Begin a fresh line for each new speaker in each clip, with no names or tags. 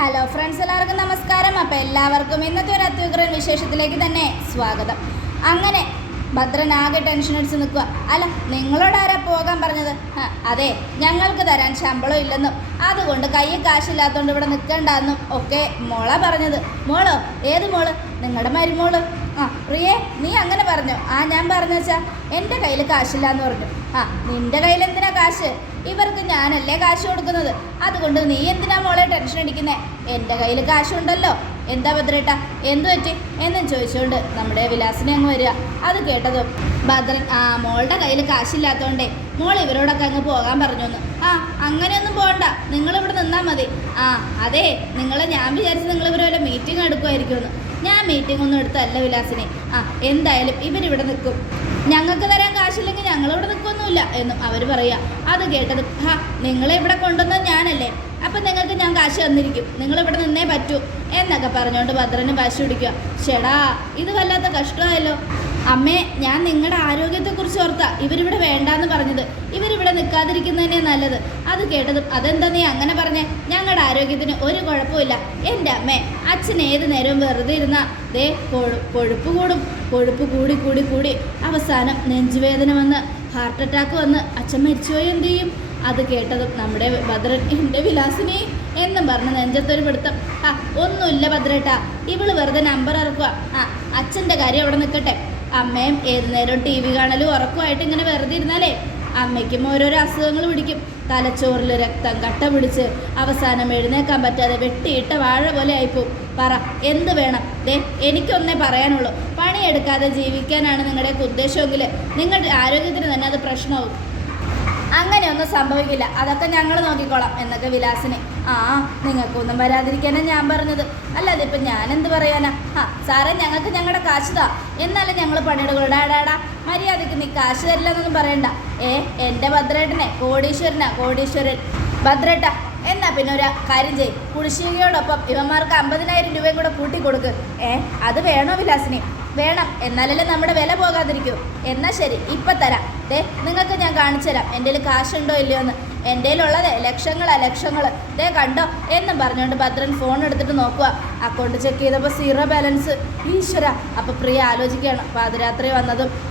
Hello friends എല്ലാവർക്കും നമസ്കാരം. അപ്പോൾ എല്ലാവർക്കും ഇന്നത്തെ ഒരു അത്യുഗ്രൻ വിശേഷത്തിലേക്ക് തന്നെ സ്വാഗതം. അങ്ങനെ ഭദ്രൻ ആകെ ടെൻഷൻ അടിച്ച് നിൽക്കുക അല്ല നിങ്ങളോട് ആരാ പോകാൻ പറഞ്ഞത്? അതെ ഞങ്ങൾക്ക് തരാൻ ശമ്പളം ഇല്ലെന്നും അതുകൊണ്ട് കയ്യിൽ കാശില്ലാത്തതുകൊണ്ട് ഇവിടെ നിൽക്കണ്ടെന്നും ഒക്കെ മോള പറഞ്ഞത്. മോളോ ഏത് മോൾ? നിങ്ങളുടെ മരുമോൾ. ആ പ്രിയേ നീ അങ്ങനെ പറഞ്ഞു? ആ ഞാൻ പറഞ്ഞു വെച്ചാൽ എന്റെ കയ്യിൽ കാശില്ല എന്ന് പറഞ്ഞു. ആ നിന്റെ കയ്യിൽ എന്തിനാ കാശ്? ഇവർക്ക് ഞാനല്ലേ കാശ് കൊടുക്കുന്നത്? അതുകൊണ്ട് നീ എന്തിനാ മോളെ ടെൻഷൻ അടിക്കുന്നേ? എന്റെ കയ്യിൽ കാശുണ്ടല്ലോ. എന്താ ഭദ്രേട്ട? എന്തു പറ്റി? എന്നും ചോദിച്ചുകൊണ്ട് നമ്മുടെ വിലാസിനെ അങ്ങ് വരിക. അത് കേട്ടതും ഭദ്രൻ ആ മോളുടെ കയ്യിൽ കാശില്ലാത്തതുകൊണ്ടേ മോൾ ഇവരോടൊക്കെ അങ്ങ് പോകാൻ പറഞ്ഞു എന്ന് ആ അങ്ങനെയൊന്നും പോകണ്ട നിങ്ങളിവിടെ നിന്നാൽ മതി. ആ അതെ നിങ്ങളെ ഞാൻ വിചാരിച്ച് നിങ്ങൾ ഇവർ വല്ല മീറ്റിംഗ് എടുക്കുമായിരിക്കുമെന്ന് ഞാൻ മീറ്റിംഗ് ഒന്നും എടുത്തല്ല വിലാസിനെ. ആ എന്തായാലും ഇവരിവിടെ നിൽക്കും. ഞങ്ങൾക്ക് തരാൻ കാശില്ലെങ്കിൽ ഞങ്ങളിവിടെ നിൽക്കൊന്നുമില്ല എന്നും അവർ പറയുക. അത് കേട്ടത് ഹാ നിങ്ങളെ ഇവിടെ കൊണ്ടുവന്നത് ഞാനല്ലേ? അപ്പം നിങ്ങൾക്ക് ഞാൻ കാശ് തന്നിരിക്കും. നിങ്ങൾ നിങ്ങളിവിടെ നിന്നേ പറ്റൂ എന്നൊക്കെ പറഞ്ഞുകൊണ്ട് ഭദ്രന് വാശി പിടിക്കുക. ചേടാ ഇത് വല്ലാത്ത കഷ്ടമായല്ലോ. അമ്മേ ഞാൻ നിങ്ങളുടെ ആരോഗ്യത്തെക്കുറിച്ച് ഓർത്താ ഇവരിവിടെ വേണ്ടാന്ന് പറഞ്ഞത്. ഇവരിവിടെ നിൽക്കാതിരിക്കുന്നതന്നെ നല്ലത്. അത് കേട്ടതും അതെന്താ നീ അങ്ങനെ പറഞ്ഞേ? ഞങ്ങളുടെ ആരോഗ്യത്തിന് ഒരു കുഴപ്പമില്ല എന്റെ അമ്മേ അച്ഛൻ ഏത് നേരവും വെറുതെ ഇരുന്നാ. ദേ കൊഴു കൊഴുപ്പ് കൂടും. കൊഴുപ്പ് കൂടി കൂടി കൂടി. അവസാനം നെഞ്ചുവേദന വന്ന് ഹാർട്ട് അറ്റാക്ക് വന്ന് അച്ഛൻ മരിച്ചുപോയി എന്ത് ചെയ്യും? അത് കേട്ടതും നമ്മുടെ ഭദ്രൻ എന്റെ വിലാസിനെ എന്നും പറഞ്ഞ് നെഞ്ചത്തൊരു പിടുത്തം. ആ ഒന്നുമില്ല ഭദ്രേട്ടാ. ഇവൾ വെറുതെ നമ്പർ ഇറക്കുക. ആ അച്ഛന്റെ കാര്യം അവിടെ നിൽക്കട്ടെ അമ്മയും ഏത് നേരവും ടി വി കാണലും ഉറക്കമായിട്ട് ഇങ്ങനെ വെറുതെ ഇരുന്നാലേ അമ്മയ്ക്കും ഓരോരോ അസുഖങ്ങൾ പിടിക്കും. തലച്ചോറിൽ രക്തം കട്ട പിടിച്ച് അവസാനം എഴുന്നേക്കാൻ പറ്റാതെ വെട്ടിയിട്ട വാഴ പോലെ ആയിപ്പോവും. പറ എന്ത് വേണം? ദേ എനിക്കൊന്നേ പറയാനുള്ളൂ. പണിയെടുക്കാതെ ജീവിക്കാനാണ് നിങ്ങളുടെ ഉദ്ദേശമെങ്കിൽ നിങ്ങളുടെ ആരോഗ്യത്തിന് തന്നെ അത് പ്രശ്നമാവും. അങ്ങനെയൊന്നും സംഭവിക്കില്ല. അതൊക്കെ ഞങ്ങൾ നോക്കിക്കോളാം എന്നൊക്കെ വിലാസിനെ ആ നിങ്ങൾക്കൊന്നും വരാതിരിക്കാനാ ഞാൻ പറഞ്ഞത്. അല്ലാതെ ഇപ്പം ഞാൻ എന്ത് പറയാനാ? ആ സാറേ ഞങ്ങൾക്ക് ഞങ്ങളുടെ കാശ് താ. എന്നാലും ഞങ്ങൾ പണിയെടുക്കുള്ളൂ ഡാടാടാ മര്യാദയ്ക്ക് നീ കാശ് തരില്ലെന്നൊന്നും പറയണ്ട. ഏ എന്റെ ഭദ്രേട്ടനെ കോടീശ്വരനാ കോടീശ്വരൻ. ഭദ്രേട്ട എന്നാ പിന്നെ ഒരു കാര്യം ചെയ്യും. കുടിശ്ശികയോടൊപ്പം ഇവന്മാർക്ക് അമ്പതിനായിരം രൂപയും കൂടെ കൂട്ടി കൊടുക്ക്. ഏ അത് വേണോ വിലാസിനി? വേണം. എന്നാലല്ലേ നമ്മുടെ വില പോകാതിരിക്കൂ. എന്നാ ശരി ഇപ്പം തരാം. ദേ നിങ്ങൾക്ക് ഞാൻ കാണിച്ചു തരാം. എന്റെ കയ്യിൽ കാശുണ്ടോ ഇല്ലയോ എന്ന് എന്റെ കയ്യിലുള്ളത് ലക്ഷങ്ങളാ. ലക്ഷങ്ങൾ ദേ കണ്ടോ? എന്നും പറഞ്ഞുകൊണ്ട് ഭദ്രൻ ഫോൺ എടുത്തിട്ട് നോക്കുക അക്കൗണ്ട് ചെക്ക് ചെയ്തപ്പോൾ സീറോ ബാലൻസ് ഈശ്വര. അപ്പോൾ പ്രിയ ആലോചിക്കുകയാണ്. പാതിരാത്രി വന്നതും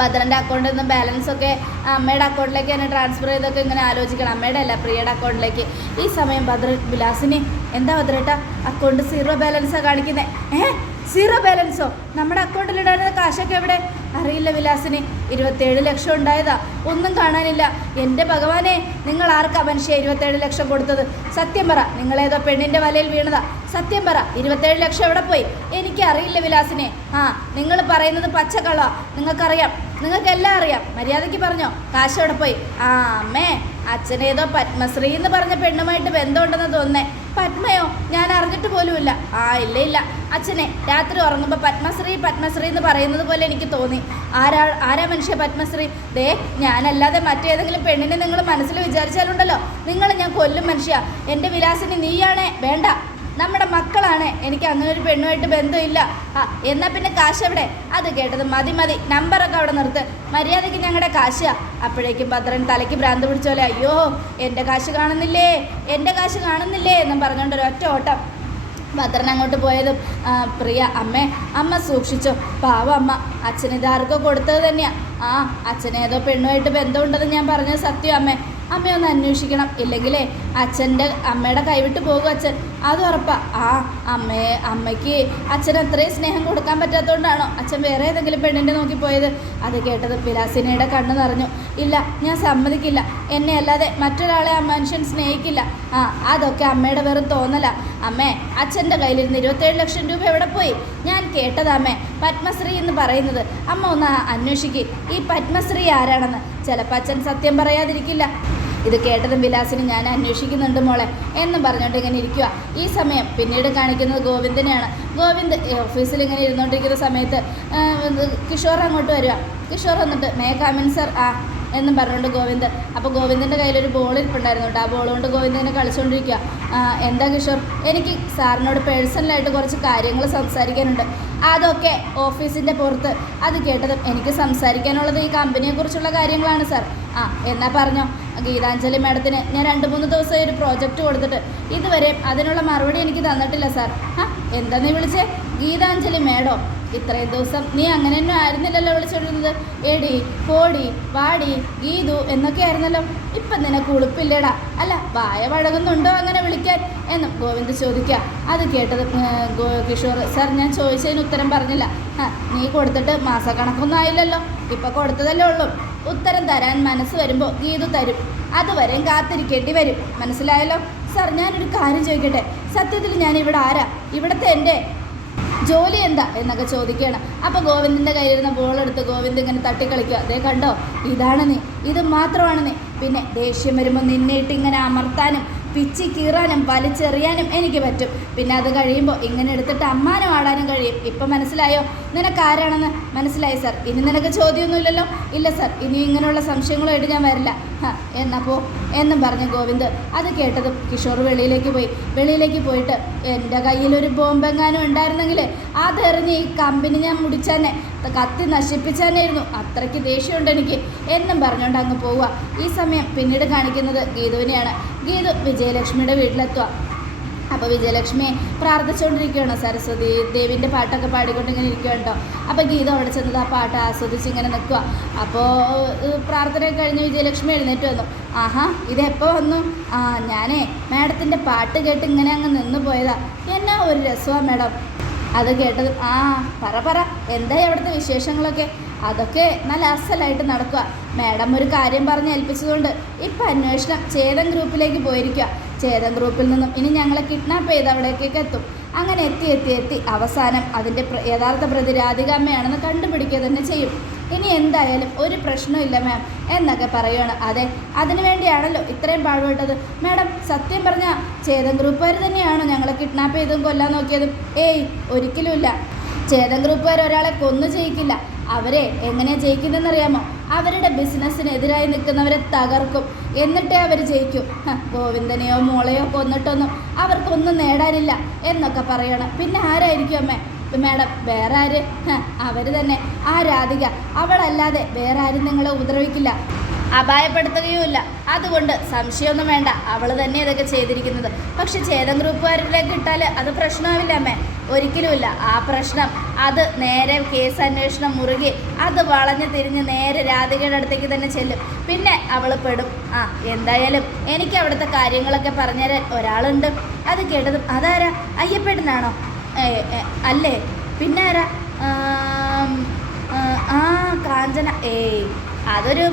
ഭദ്രന്റെ അക്കൗണ്ടിൽ നിന്ന് ബാലൻസ് ഒക്കെ അമ്മയുടെ അക്കൗണ്ടിലേക്ക് തന്നെ ട്രാൻസ്ഫർ ചെയ്തൊക്കെ ഇങ്ങനെ ആലോചിക്കണം. അമ്മയുടെ അല്ല പ്രിയയുടെ അക്കൗണ്ടിലേക്ക് ഈ സമയം ഭദ്രൻ വിലാസിനെ എന്താ ഭദ്രേട്ട അക്കൗണ്ട് സീറോ ബാലൻസാണ് കാണിക്കുന്നത് ഏഹ് സീറോ ബാലൻസോ നമ്മുടെ അക്കൗണ്ടിൽ ഇടാനുള്ള കാശൊക്കെ എവിടെ? അറിയില്ല വിലാസിന്. ഇരുപത്തേഴ് ലക്ഷം ഉണ്ടായതാ. ഒന്നും കാണാനില്ല. എന്റെ ഭഗവാനെ നിങ്ങൾ ആർക്കാ മനുഷ്യ ഇരുപത്തേഴ് ലക്ഷം കൊടുത്തത്? സത്യം പറ നിങ്ങളേതോ പെണ്ണിന്റെ വലയിൽ വീണതാ. സത്യം പറ ഇരുപത്തേഴ് ലക്ഷം എവിടെ പോയി? എനിക്ക് അറിയില്ല വിലാസിനെ. ആ നിങ്ങൾ പറയുന്നത് പച്ചക്കള്ള. നിങ്ങൾക്കറിയാം. നിങ്ങൾക്കെല്ലാം അറിയാം. മര്യാദയ്ക്ക് പറഞ്ഞോ. കാശ് എവിടെ പോയി? ആ അമ്മേ അച്ഛനേതോ പത്മശ്രീ എന്ന് പറഞ്ഞ പെണ്ണുമായിട്ട് ബന്ധമുണ്ടെന്ന് തോന്നേ പത്മയോ? ഞാൻ അറിഞ്ഞിട്ട് പോലുമില്ല. ആ ഇല്ല ഇല്ല. അച്ഛനെ രാത്രി ഉറങ്ങുമ്പോൾ പത്മശ്രീ പത്മശ്രീ എന്ന് പറയുന്നത് പോലെ എനിക്ക് തോന്നി. ആരാ ആരാ മനുഷ്യ പത്മശ്രീ? ദേ ഞാനല്ലാതെ മറ്റേതെങ്കിലും പെണ്ണിനെ നിങ്ങൾ മനസ്സിൽ വിചാരിച്ചാലുണ്ടല്ലോ. നിങ്ങൾ ഞാൻ കൊല്ലും മനുഷ്യ. എന്റെ വിലാസിനി നീയാണേ. വേണ്ട. നമ്മുടെ മക്കളാണ്. എനിക്ക് അങ്ങനെ ഒരു പെണ്ണുമായിട്ട് ബന്ധമില്ല. ആ എന്നാൽ പിന്നെ കാശ് എവിടെ? അത് കേട്ടത് മതി മതി. നമ്പറൊക്കെ അവിടെ നിർത്ത്. മര്യാദയ്ക്ക് ഞങ്ങളുടെ കാശാ അപ്പോഴേക്കും ഭദ്രൻ തലയ്ക്ക് ഭ്രാന്ത് പിടിച്ച പോലെ അയ്യോ എന്റെ കാശ് കാണുന്നില്ലേ? എന്റെ കാശ് കാണുന്നില്ലേ? എന്നും പറഞ്ഞുകൊണ്ട് ഒരു ഒറ്റ ഓട്ടം. ഭദ്രൻ അങ്ങോട്ട് പോയതും പ്രിയ അമ്മേ അമ്മ സൂക്ഷിച്ചോ. പാവ അമ്മ അച്ഛനിതാർക്കോ കൊടുത്തത് തന്നെയാ. ആ അച്ഛനേതോ പെണ്ണുമായിട്ട് ബന്ധമുണ്ടെന്ന് ഞാൻ പറഞ്ഞത് സത്യം അമ്മേ. അമ്മയൊന്ന് അന്വേഷിക്കണം. ഇല്ലെങ്കിലേ അച്ഛന്റെ അമ്മയുടെ കൈവിട്ട് പോകും അച്ഛൻ. അത് ഉറപ്പാ. ആ അമ്മയെ അമ്മയ്ക്ക് അച്ഛൻ അത്രയും സ്നേഹം കൊടുക്കാൻ പറ്റാത്തതുകൊണ്ടാണോ അച്ഛൻ വേറെ ഏതെങ്കിലും പെണ്ണിന്റെ നോക്കി പോയത്? അത് കേട്ടത് വിലാസിനയുടെ കണ്ണ് നിറഞ്ഞു. ഇല്ല ഞാൻ സമ്മതിക്കില്ല. എന്നെ അല്ലാതെ മറ്റൊരാളെ ആ മനുഷ്യൻ സ്നേഹിക്കില്ല. ആ അതൊക്കെ അമ്മയുടെ വെറും തോന്നല. അമ്മേ അച്ഛന്റെ കയ്യിലിരുന്ന് ഇരുപത്തേഴ് ലക്ഷം രൂപ എവിടെ പോയി? ഞാൻ കേട്ടതാ അമ്മേ. പത്മശ്രീ എന്ന് പറയുന്നത്. അമ്മ ഒന്ന് അന്വേഷിക്കുക ഈ പത്മശ്രീ ആരാണെന്ന്? ചിലപ്പോൾ അച്ഛൻ സത്യം പറയാതിരിക്കില്ല. ഇത് കേട്ടതും വിലാസിന് ഞാൻ അന്വേഷിക്കുന്നുണ്ട് മോളെ എന്നും പറഞ്ഞുകൊണ്ട് ഇങ്ങനെ ഇരിക്കുക ഈ സമയം പിന്നീട് കാണിക്കുന്നത് ഗോവിന്ദനെയാണ്. ഗോവിന്ദ് ഓഫീസിൽ ഇങ്ങനെ ഇരുന്നുകൊണ്ടിരിക്കുന്ന സമയത്ത് കിഷോർ അങ്ങോട്ട് വരിക കിഷോർ വന്നിട്ട് മേ കാമിൻ സർ ആ എന്നും പറഞ്ഞുകൊണ്ട് ഗോവിന്ദ്. അപ്പോൾ ഗോവിന്ദന്റെ കയ്യിലൊരു ബോൾ ഇരിപ്പുണ്ടായിരുന്നു കേട്ടോ ആ ബോൾ കൊണ്ട് ഗോവിന്ദനെ കളിച്ചുകൊണ്ടിരിക്കുക എന്താ കിഷോർ? എനിക്ക് സാറിനോട് പേഴ്സണലായിട്ട് കുറച്ച് കാര്യങ്ങൾ സംസാരിക്കാനുണ്ട്. അതൊക്കെ ഓഫീസിന്റെ പുറത്ത്. അത് കേട്ടതും എനിക്ക് സംസാരിക്കാനുള്ളത് ഈ കമ്പനിയെക്കുറിച്ചുള്ള കാര്യങ്ങളാണ് സാർ ആ എന്നാ പറഞ്ഞോ? ഗീതാഞ്ജലി മാഡത്തിന് ഞാൻ രണ്ട് മൂന്ന് ദിവസമായി ഒരു പ്രോജക്റ്റ് കൊടുത്തിട്ട് ഇതുവരെ അതിനുള്ള മറുപടി എനിക്ക് തന്നിട്ടില്ല സാർ ആ എന്താ നീ വിളിച്ചേ? ഗീതാഞ്ജലി മാഡോ ഇത്രയും ദിവസം നീ അങ്ങനെ തന്നെ ആയിരുന്നില്ലല്ലോ വിളിച്ചോണ്ടിരുന്നത്. എടി കോടി വാടി ഗീതു എന്നൊക്കെ ആയിരുന്നല്ലോ. ഇപ്പം നിനക്ക് ഉളുപ്പില്ലേടാ. അല്ല വായ വഴകുന്നുണ്ടോ അങ്ങനെ വിളിക്കാൻ? എന്നും ഗോവിന്ദ് ചോദിക്കുക അത് കേട്ടത് കിഷോർ. സാർ ഞാൻ ചോദിച്ചതിന് ഉത്തരം പറഞ്ഞില്ല. നീ കൊടുത്തിട്ട് മാസക്കണക്കൊന്നും ആയില്ലല്ലോ. ഇപ്പം കൊടുത്തതല്ലേ ഉള്ളൂ. ഉത്തരം തരാൻ മനസ്സ് വരുമ്പോൾ ഗീതു തരും. അതുവരെ കാത്തിരിക്കേണ്ടി വരും. മനസ്സിലായല്ലോ? സാർ ഞാനൊരു കാര്യം ചോദിക്കട്ടെ? സത്യത്തിൽ ഞാൻ ഇവിടെ ആരാ? ഇവിടുത്തെ എന്റെ ജോലി എന്താ? എന്നൊക്കെ ചോദിക്കുകയാണ്. അപ്പോൾ ഗോവിന്ദിന്റെ കയ്യിലിരുന്ന ബോളെടുത്ത് ഗോവിന്ദ് ഇങ്ങനെ തട്ടിക്കളിക്കുക. അതേ കണ്ടോ? ഇതാണ് നീ. ഇത് മാത്രമാണ് നീ. പിന്നെ ദേഷ്യം വരുമ്പോൾ നിന്നിട്ട് ഇങ്ങനെ അമർത്താനും പിച്ചി കീറാനും വലിച്ചെറിയാനും എനിക്ക് പറ്റും. പിന്നെ അത് കഴിയുമ്പോൾ ഇങ്ങനെ എടുത്തിട്ട് അമ്മാനം ആടാനും കഴിയും. ഇപ്പം മനസ്സിലായോ? നിനക്ക് ആരാണെന്ന് മനസ്സിലായി സർ ഇനി നിനക്ക് ചോദ്യമൊന്നുമില്ലല്ലോ? ഇല്ല സർ ഇനി ഇങ്ങനെയുള്ള സംശയങ്ങളുമായിട്ട് ഞാൻ വരില്ല. എന്നപ്പോ എന്നും പറഞ്ഞു ഗോവിന്ദ് അത് കേട്ടതും കിഷോർ വെളിയിലേക്ക് പോയി. വെളിയിലേക്ക് പോയിട്ട് എന്റെ കയ്യിലൊരു ബോംബെങ്ങാനും ഉണ്ടായിരുന്നെങ്കിൽ അതെറിഞ്ഞ് ഈ കമ്പനി ഞാൻ മുടിച്ചാനെ കത്തി നശിപ്പിച്ചാനായിരുന്നു അത്രയ്ക്ക് ദേഷ്യമുണ്ട് എനിക്ക്. എന്നും പറഞ്ഞുകൊണ്ട് അങ്ങ് പോവുക. ഈ സമയം പിന്നീട് കാണിക്കുന്നത് ഗീതുവിനെയാണ്. ഗീതു വിജയലക്ഷ്മിയുടെ വീട്ടിലെത്തുക. അപ്പോൾ വിജയലക്ഷ്മി പ്രാർത്ഥിച്ചുകൊണ്ടിരിക്കുകയാണ്. സരസ്വതി ദേവിന്റെ പാട്ടൊക്കെ പാടിക്കൊണ്ട് ഇങ്ങനെ ഇരിക്കുകയുണ്ടോ അപ്പോൾ ഗീത അവിടെ ചെന്നത് ആ പാട്ട് ആസ്വദിച്ച് ഇങ്ങനെ നിൽക്കുക. അപ്പോൾ പ്രാർത്ഥന കഴിഞ്ഞ് വിജയലക്ഷ്മി എഴുന്നേറ്റ് വന്നു. ആഹാ ഇതെപ്പോൾ വന്നു? ആ ഞാനേ മാഡത്തിന്റെ പാട്ട് കേട്ട് ഇങ്ങനെ അങ്ങ് നിന്ന് പോയതാ. എന്നാ ഒരു രസമാണ് മാഡം. അത് കേട്ടത് ആ പറ പറ. എന്തായി അവിടുത്തെ വിശേഷങ്ങളൊക്കെ? അതൊക്കെ നല്ല അസലായിട്ട് നടക്കുക. മാഡം ഒരു കാര്യം പറഞ്ഞ് ഏൽപ്പിച്ചതുകൊണ്ട് ഇപ്പം അന്വേഷണം ചേതൻ ഗ്രൂപ്പിലേക്ക് പോയിരിക്കുക. ചേതൻ ഗ്രൂപ്പിൽ നിന്നും ഇനി ഞങ്ങളെ കിഡ്നാപ്പ് ചെയ്ത് അവിടേക്കൊക്കെ എത്തും. അങ്ങനെ എത്തി എത്തി എത്തി. അവസാനം അതിന്റെ യഥാർത്ഥ പ്രതി രാധികാമ്മയാണെന്ന് കണ്ടുപിടിക്കുക തന്നെ ചെയ്യും. ഇനി എന്തായാലും ഒരു പ്രശ്നമില്ല മാം എന്നൊക്കെ പറയുകയാണ് അതെ അതിനു വേണ്ടിയാണല്ലോ ഇത്രയും പാടുപെട്ടത്. മാഡം സത്യം പറഞ്ഞാൽ ചേതൻ ഗ്രൂപ്പുകാർ തന്നെയാണോ ഞങ്ങളെ കിഡ്നാപ്പ് ചെയ്തും കൊല്ലാൻ നോക്കിയതും? ഏയ് ഒരിക്കലുമില്ല ചേതൻ ഗ്രൂപ്പുകാർ ഒരാളെ കൊന്നു ജയിക്കില്ല അവരെ എങ്ങനെ ജയിക്കുന്നതെന്നറിയാമോ അവരുടെ ബിസിനസ്സിനെതിരായി നിൽക്കുന്നവരെ തകർക്കും. എന്നിട്ടേ അവർ ജയിക്കും. ഗോവിന്ദനെയോ മോളെയോ കൊന്നിട്ടൊന്നും അവർക്കൊന്നും നേടാനില്ല എന്നൊക്കെ പറയണം. പിന്നെ ആരായിരിക്കും അമ്മേ? മാഡം വേറെ ആര്? അവർ തന്നെ. ആ രാധിക അവളല്ലാതെ വേറെ ആരും നിങ്ങളെ ഉപദ്രവിക്കില്ല. അപായപ്പെടുത്തുകയുമില്ല. അതുകൊണ്ട് സംശയമൊന്നും വേണ്ട. അവൾ തന്നെ ഇതൊക്കെ ചെയ്തിരിക്കുന്നത്. പക്ഷെ ചേതൻ ഗ്രൂപ്പുകാരിലേക്ക് ഇട്ടാൽ അത് പ്രശ്നമാവില്ല അമ്മേ. ഒരിക്കലുമില്ല. ആ പ്രശ്നം അത് നേരെ കേസ് അന്വേഷണം മുറുകി അത് വളഞ്ഞു തിരിഞ്ഞ് നേരെ രാധികയുടെ അടുത്തേക്ക് തന്നെ ചെല്ലും. പിന്നെ അവൾ പെടും. ആ എന്തായാലും എനിക്ക് അവിടുത്തെ കാര്യങ്ങളൊക്കെ പറഞ്ഞുതരാൻ ഒരാളുണ്ട്. അത് കേട്ടതും അതാരാ? ഏ, അല്ലേ? പിന്നെ ആരാ ആ കാഞ്ചന. ഏയ് അതൊരു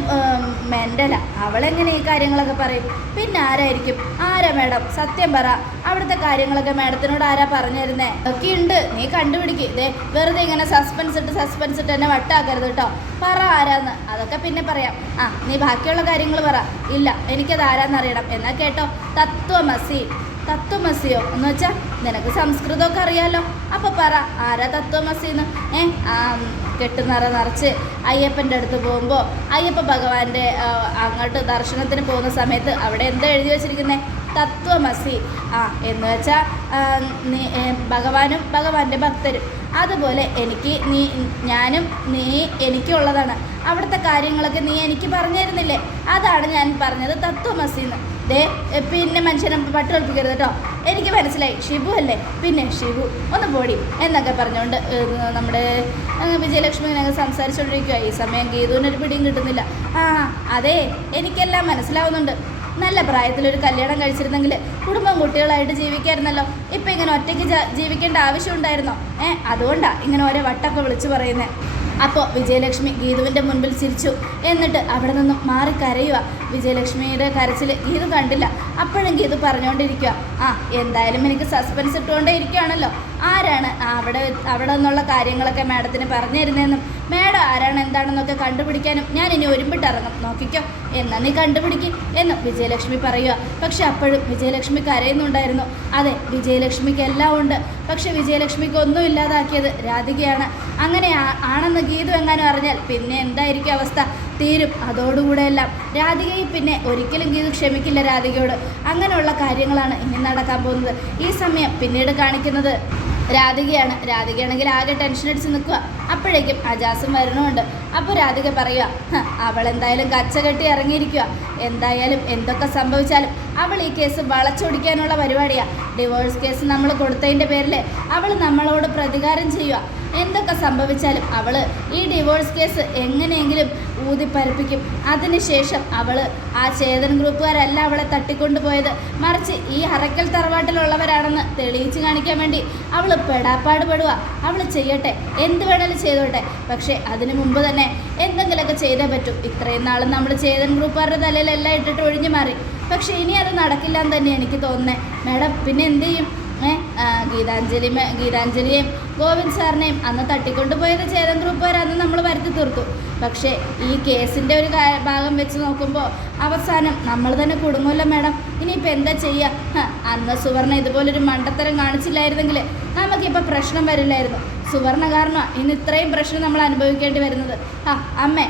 മെന്റല അവളെങ്ങനെ ഈ കാര്യങ്ങളൊക്കെ പറയും? പിന്നെ ആരായിരിക്കും? ആരാ മേഡം സത്യം പറ. അവിടുത്തെ കാര്യങ്ങളൊക്കെ മേഡത്തിനോട് ആരാ പറഞ്ഞു തരുന്നേ ഒക്കെ ഉണ്ട്. നീ കണ്ടുപിടിക്ക്. ഇതേ വെറുതെ ഇങ്ങനെ സസ്പെൻസ് ഇട്ട് സസ്പെൻസ് ഇട്ട് എന്നെ വട്ടാക്കരുത് കേട്ടോ. പറ ആരാന്ന്. അതൊക്കെ പിന്നെ പറയാം. ആ നീ ബാക്കിയുള്ള കാര്യങ്ങൾ പറ. ഇല്ല എനിക്കത് ആരാന്നറിയണം എന്നാ കേട്ടോ. തത്വമസി. തത്വമസിയോ? എന്ന് വെച്ചാൽ നിനക്ക് സംസ്കൃതമൊക്കെ അറിയാലോ. അപ്പോൾ പറ ആരാ തത്വമസിന്ന്? ഏ ആ കെട്ടുനിറ നിറച്ച് അയ്യപ്പന്റെ അടുത്ത് പോകുമ്പോൾ അയ്യപ്പ ഭഗവാന്റെ അങ്ങോട്ട് ദർശനത്തിന് പോകുന്ന സമയത്ത് അവിടെ എന്താ എഴുതി വെച്ചിരിക്കുന്നത് തത്വമസി. ആ എന്ന് വെച്ചാൽ ഭഗവാനും ഭഗവാന്റെ ഭക്തരും. അതുപോലെ എനിക്ക് നീ ഞാനും നീ എനിക്കുള്ളതാണ്. അവിടുത്തെ കാര്യങ്ങളൊക്കെ നീ എനിക്ക് പറഞ്ഞു തരുന്നില്ലേ? അതാണ് ഞാൻ പറഞ്ഞത് തത്വമസി എന്ന്. ദേ പിന്നെ മനുഷ്യനെ പട്ട് കളിപ്പിക്കരുത് കേട്ടോ. എനിക്ക് മനസ്സിലായി. ഷിബു അല്ലേ? പിന്നെ ഷിബു. ഒന്ന് പോടി. എന്നൊക്കെ പറഞ്ഞുകൊണ്ട് നമ്മുടെ ഏ, വിജയലക്ഷ്മി ഇങ്ങനെ സംസാരിച്ചുകൊണ്ടിരിക്കുക ഈ സമയം ഗീതുവിനൊരു പിടിയും കിട്ടുന്നില്ല. ആ അതെ എനിക്കെല്ലാം മനസ്സിലാവുന്നുണ്ട്. നല്ല പ്രായത്തിലൊരു കല്യാണം കഴിച്ചിരുന്നെങ്കിൽ കുടുംബം കുട്ടികളായിട്ട് ജീവിക്കായിരുന്നല്ലോ. ഇപ്പം ഇങ്ങനെ ഒറ്റയ്ക്ക് ജീവിക്കേണ്ട ആവശ്യമുണ്ടായിരുന്നോ? ഏ അതുകൊണ്ടാണ് ഇങ്ങനെ ഓരോ വട്ടൊക്കെ വിളിച്ചു പറയുന്നത് അപ്പോൾ വിജയലക്ഷ്മി ഗീതുവിന്റെ മുൻപിൽ ചിരിച്ചു. എന്നിട്ട് അവിടെ നിന്നും മാറി കരയുക വിജയലക്ഷ്മിയുടെ കരച്ചിൽ ഗീത് കണ്ടില്ല. അപ്പോഴും ഗീത് പറഞ്ഞുകൊണ്ടിരിക്കുക ആ എന്തായാലും എനിക്ക് സസ്പെൻസ് ഇട്ടുകൊണ്ടേ ഇരിക്കുകയാണല്ലോ ആരാണ് അവിടെ അവിടെ നിന്നുള്ള കാര്യങ്ങളൊക്കെ മാഡത്തിന് പറഞ്ഞു തരുന്നതെന്നും മാഡം ആരാണ് എന്താണെന്നൊക്കെ കണ്ടുപിടിക്കാനും ഞാൻ ഇനി ഒരുമ്പിട്ടിറങ്ങും. നോക്കിക്കോ. എന്നാ നീ കണ്ടുപിടിക്കും എന്ന് വിജയലക്ഷ്മി പറയുക പക്ഷെ അപ്പോഴും വിജയലക്ഷ്മി കരയുന്നുണ്ടായിരുന്നു. അതെ വിജയലക്ഷ്മിക്ക് എല്ലാം ഉണ്ട്. പക്ഷെ വിജയലക്ഷ്മിക്ക് ഒന്നും ഇല്ലാതാക്കിയത് രാധികയാണ്. അങ്ങനെ ആണെന്ന് ഗീതു എങ്ങാനും അറിഞ്ഞാൽ പിന്നെ എന്തായിരിക്കും അവസ്ഥ? തീരും. അതോടുകൂടെ എല്ലാം. രാധികയെ പിന്നെ ഒരിക്കലും ഗീതു ക്ഷമിക്കില്ല രാധികയോട്. അങ്ങനെയുള്ള കാര്യങ്ങളാണ് ഇനി നടക്കാൻ പോകുന്നത്. ഈ സമയം പിന്നീട് കാണിക്കുന്നത് രാധികയാണ്. രാധികയാണെങ്കിൽ ആകെ ടെൻഷൻ അടിച്ച് നിൽക്കുക. അപ്പോഴേക്കും അജാസും വരണമുണ്ട്. അപ്പോൾ രാധിക പറയുക അവൾ എന്തായാലും കച്ച കെട്ടി ഇറങ്ങിയിരിക്കുക എന്തായാലും എന്തൊക്കെ സംഭവിച്ചാലും അവൾ ഈ കേസ് വളച്ചൊടിക്കാനുള്ള പരിപാടിയാണ് ഡിവോഴ്സ് കേസ് നമ്മൾ കൊടുത്തതിന്റെ പേരിൽ അവൾ നമ്മളോട് പ്രതികാരം ചെയ്യുക എന്തൊക്കെ സംഭവിച്ചാലും അവൾ ഈ ഡിവോഴ്സ് കേസ് എങ്ങനെയെങ്കിലും ഊതിപ്പരപ്പിക്കും. അതിനുശേഷം അവൾ ആ ചേതൻ ഗ്രൂപ്പുകാരല്ല അവളെ തട്ടിക്കൊണ്ടുപോയത് മറിച്ച് ഈ അറക്കൽ തറവാട്ടിലുള്ളവരാണെന്ന് തെളിയിച്ച് കാണിക്കാൻ വേണ്ടി അവൾ പെടാപ്പാട് പെടുക അവൾ ചെയ്യട്ടെ എന്ത് വേണേലും ചെയ്തോട്ടെ. പക്ഷേ അതിനു മുമ്പ് തന്നെ എന്തെങ്കിലുമൊക്കെ ചെയ്തേ പറ്റും. ഇത്രയും നാളും നമ്മൾ ചേതൻ ഗ്രൂപ്പുകാരുടെ തലയിലെല്ലാം ഇട്ടിട്ട് ഒഴിഞ്ഞു മാറി. പക്ഷേ ഇനി അത് നടക്കില്ല എന്ന് തന്നെ എനിക്ക് തോന്നുന്നത് മാഡം പിന്നെ എന്ത് ചെയ്യും? ഗീതാഞ്ജലി ഗീതാഞ്ജലിയെയും ഗോവിന്ദ് സാറിനെയും അന്ന് തട്ടിക്കൊണ്ടുപോയത് ചേതൻ ഗ്രൂപ്പുകാരന്ന് നമ്മൾ വരുത്തി തീർത്തു. പക്ഷേ ഈ കേസിന്റെ ഒരു ഭാഗം വെച്ച് നോക്കുമ്പോൾ അവസാനം നമ്മൾ തന്നെ കുടുങ്ങൂല മേഡം. ഇനിയിപ്പോൾ എന്താ ചെയ്യുക അന്ന് സുവർണ ഇതുപോലൊരു മണ്ടത്തരം കാണിച്ചില്ലായിരുന്നെങ്കിൽ നമുക്കിപ്പോൾ പ്രശ്നം വരില്ലായിരുന്നു. സുവർണ കാരണം ഇന്ന് ഇത്രയും പ്രശ്നം നമ്മൾ അനുഭവിക്കേണ്ടി വരുന്നത്. ആ അമ്മേ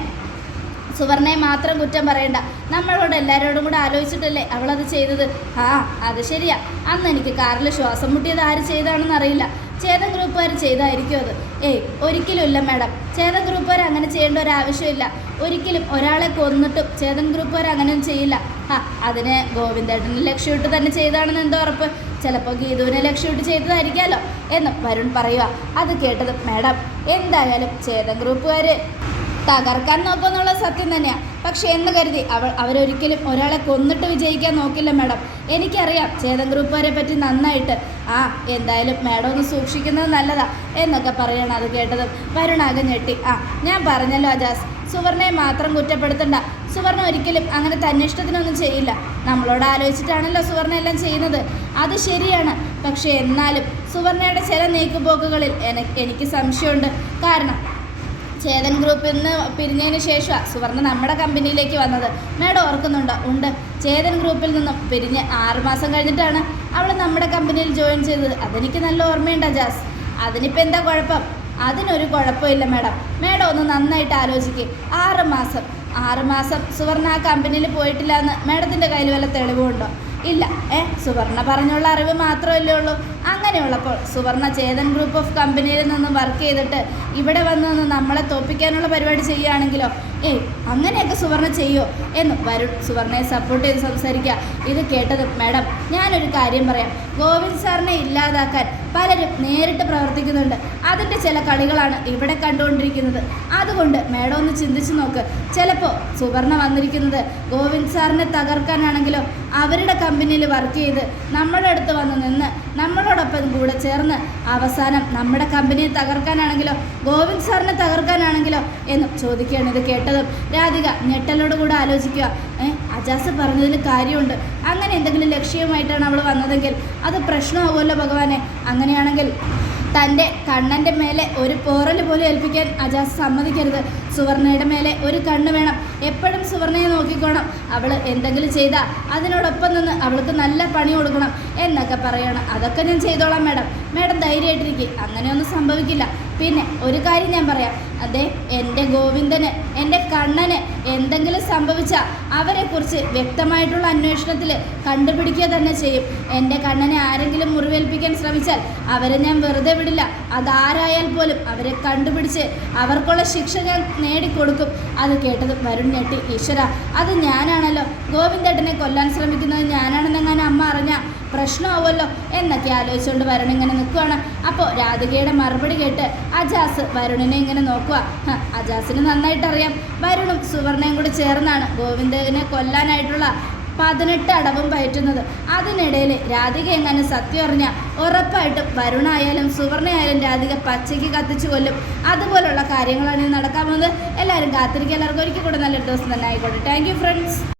സുവർണയെ മാത്രം കുറ്റം പറയണ്ട. നമ്മളോട് എല്ലാവരോടും കൂടെ ആലോചിച്ചിട്ടല്ലേ അവളത് ചെയ്തത്? ആ അത് ശരിയാ. അന്ന് എനിക്ക് കാറിൽ ശ്വാസം മുട്ടിയത് ആര് ചെയ്താണെന്ന് അറിയില്ല. ചേതൻ ഗ്രൂപ്പുകാർ ചെയ്തായിരിക്കും അത്. ഏയ് ഒരിക്കലും ഇല്ല മാഡം. ചേതൻ ഗ്രൂപ്പുകാർ അങ്ങനെ ചെയ്യേണ്ട ഒരു ആവശ്യമില്ല. ഒരിക്കലും ഒരാളെ കൊന്നിട്ടും ചേതൻ ഗ്രൂപ്പുകാർ അങ്ങനെയൊന്നും ചെയ്യില്ല. ആ അതിന് ഗോവിന്ദേട്ടനെ ലക്ഷ്യമിട്ട് തന്നെ ചെയ്താണെന്ന് എന്തോ ഉറപ്പ്? ചിലപ്പോൾ ഗീതുവിനെ ലക്ഷ്യമിട്ട് ചെയ്തതായിരിക്കാമല്ലോ എന്ന് വരുൺ പറയുക അത് കേട്ടത് മാഡം എന്തായാലും ചേതൻ ഗ്രൂപ്പുകാർ തകർക്കാൻ നോക്കുമെന്നുള്ള സത്യം തന്നെയാണ് പക്ഷേ എന്ന് കരുതി അവൾ അവരൊരിക്കലും ഒരാളെ കൊന്നിട്ട് വിജയിക്കാൻ നോക്കില്ല മാഡം. എനിക്കറിയാം ചേതൻ ഗ്രൂപ്പുകാരെ പറ്റി നന്നായിട്ട്. ആ എന്തായാലും മാഡം ഒന്ന് സൂക്ഷിക്കുന്നത് നല്ലതാ എന്നൊക്കെ പറയണം അത് കേട്ടത്. വരുണാകെ ഞെട്ടി. ആ ഞാൻ പറഞ്ഞല്ലോ അജാസ് സുവർണയെ മാത്രം കുറ്റപ്പെടുത്തണ്ട. സുവർണ ഒരിക്കലും അങ്ങനെ തന്നിഷ്ടത്തിനൊന്നും ചെയ്യില്ല. നമ്മളോട് ആലോചിച്ചിട്ടാണല്ലോ സുവർണ എല്ലാം ചെയ്യുന്നത്. അത് ശരിയാണ്. പക്ഷേ എന്നാലും സുവർണയുടെ ചില നീക്കുപോക്കുകളിൽ എന- എനിക്ക് സംശയമുണ്ട്. കാരണം ചേതൻ ഗ്രൂപ്പിൽ നിന്ന് പിരിഞ്ഞതിന് ശേഷമാണ് സുവർണ നമ്മുടെ കമ്പനിയിലേക്ക് വന്നത്. മേഡം ഓർക്കുന്നുണ്ടോ? ഉണ്ട്. ചേതൻ ഗ്രൂപ്പിൽ നിന്നും പിരിഞ്ഞ് ആറുമാസം കഴിഞ്ഞിട്ടാണ് അവൾ നമ്മുടെ കമ്പനിയിൽ ജോയിൻ ചെയ്തത്. അതെനിക്ക് നല്ല ഓർമ്മയുണ്ട് ജാസ്. അതിനിപ്പോൾ എന്താ കുഴപ്പം? അതിനൊരു കുഴപ്പമില്ല മാഡം. മാഡം ഒന്ന് നന്നായിട്ട് ആലോചിക്കുക ആറ് മാസം. ആറ് മാസം സുവർണ ആ കമ്പനിയിൽ പോയിട്ടില്ല എന്ന് മേഡത്തിന്റെ കയ്യിൽ വല്ല തെളിവുണ്ടോ? ഇല്ല. ഏ സുവർണ പറഞ്ഞുള്ള അറിവ് മാത്രമല്ലേ ഉള്ളൂ. അങ്ങനെയുള്ളപ്പോൾ സുവർണ ചേതൻ ഗ്രൂപ്പ് ഓഫ് കമ്പനിയിൽ നിന്ന് വർക്ക് ചെയ്തിട്ട് ഇവിടെ വന്ന് നമ്മളെ തോപ്പിക്കാനുള്ള പരിപാടി ചെയ്യുകയാണെങ്കിലോ ഏയ് അങ്ങനെയൊക്കെ സുവർണ ചെയ്യോ? എന്ന് വരുൺ സുവർണയെ സപ്പോർട്ട് ചെയ്ത് സംസാരിക്കുക. ഇത് കേട്ടത് മാഡം ഞാനൊരു കാര്യം പറയാം. ഗോവിന്ദ് സാറിനെ ഇല്ലാതാക്കാൻ പലരും നേരിട്ട് പ്രവർത്തിക്കുന്നുണ്ട്. അതിന്റെ ചില കളികളാണ് ഇവിടെ കണ്ടുകൊണ്ടിരിക്കുന്നത്. അതുകൊണ്ട് മാഡം ഒന്ന് ചിന്തിച്ചു നോക്ക്. ചിലപ്പോൾ സുവർണ വന്നിരിക്കുന്നത് ഗോവിന്ദ് സാറിനെ തകർക്കാനാണെങ്കിലോ അവരുടെ കമ്പനിയിൽ വർക്ക് ചെയ്ത് നമ്മുടെ അടുത്ത് വന്ന് നിന്ന് നമ്മളോടൊപ്പം കൂടെ ചേർന്ന് അവസാനം നമ്മുടെ കമ്പനിയെ തകർക്കാനാണെങ്കിലോ ഗോവിന്ദ് സാറിനെ തകർക്കാനാണെങ്കിലോ എന്ന് ചോദിക്കുകയാണ് ഇത് കേട്ടതും രാധിക ഞെട്ടലോട് കൂടെ ആലോചിക്കുക. അജാസ് പറഞ്ഞതിൽ കാര്യമുണ്ട്. അങ്ങനെ എന്തെങ്കിലും ലക്ഷ്യമായിട്ടാണ് അവൾ വന്നതെങ്കിൽ അത് പ്രശ്നമാവുമല്ലോ ഭഗവാനെ. അങ്ങനെയാണെങ്കിൽ തന്റെ കണ്ണന്റെ മേലെ ഒരു പോറൽ പോലും ഏൽപ്പിക്കാൻ അജാസ് സമ്മതിക്കരുത്. സുവർണയുടെ മേലെ ഒരു കണ്ണ് വേണം. എപ്പോഴും സുവർണയെ നോക്കിക്കോണം. അവൾ എന്തെങ്കിലും ചെയ്താൽ അതിനോടൊപ്പം നിന്ന് അവൾക്ക് നല്ല പണി കൊടുക്കണം എന്നൊക്കെ പറയണം. അതൊക്കെ ഞാൻ ചെയ്തോളാം മാഡം. മാഡം ധൈര്യമായിട്ടിരിക്കും. അങ്ങനെയൊന്നും സംഭവിക്കില്ല. പിന്നെ ഒരു കാര്യം ഞാൻ പറയാം. അതെ എന്റെ ഗോവിന്ദന് എന്റെ കണ്ണന് എന്തെങ്കിലും സംഭവിച്ചാൽ അവരെക്കുറിച്ച് വ്യക്തമായിട്ടുള്ള അന്വേഷണത്തിൽ കണ്ടുപിടിക്കുക തന്നെ ചെയ്യും. എന്റെ കണ്ണനെ ആരെങ്കിലും മുറിവേൽപ്പിക്കാൻ ശ്രമിച്ചാൽ അവരെ ഞാൻ വെറുതെ വിടില്ല. അതാരായാൽ പോലും അവരെ കണ്ടുപിടിച്ച് അവർക്കുള്ള ശിക്ഷ ഞാൻ നേടിക്കൊടുക്കും. അത് കേട്ടത് വരുൺ ഞെട്ടി ഈശ്വര അത് ഞാനാണല്ലോ. ഗോവിന്ദേട്ടനെ കൊല്ലാൻ ശ്രമിക്കുന്നത് ഞാനാണെന്നെങ്ങാനും അമ്മ അറിഞ്ഞ? പ്രശ്നമാവുമല്ലോ എന്നൊക്കെ ആലോചിച്ചുകൊണ്ട് വരുൺ ഇങ്ങനെ നിൽക്കുവാണ്. അപ്പോൾ രാധികയുടെ മറുപടി കേട്ട് അജാസ് വരുണിനെ ഇങ്ങനെ നോക്കുക അജാസിന് നന്നായിട്ടറിയാം. വരുണും സുവർണയും കൂടി ചേർന്നാണ് ഗോവിന്ദനെ കൊല്ലാനായിട്ടുള്ള പതിനെട്ട് അടവും പയറ്റുന്നത്. അതിനിടയിൽ രാധിക എങ്ങനെ സത്യം അറിഞ്ഞാൽ ഉറപ്പായിട്ടും വരുണായാലും സുവർണയായാലും രാധിക പച്ചയ്ക്ക് കത്തിച്ചു കൊല്ലും. അതുപോലുള്ള കാര്യങ്ങളാണ് ഇനി നടക്കാൻ പോകുന്നത്. എല്ലാവരും കാത്തിരിക്കുക. എല്ലാവർക്കും ഒരിക്കൽ കൂടെ നല്ലൊരു ദിവസം തന്നെ ആയിക്കോട്ടെ. Thank friends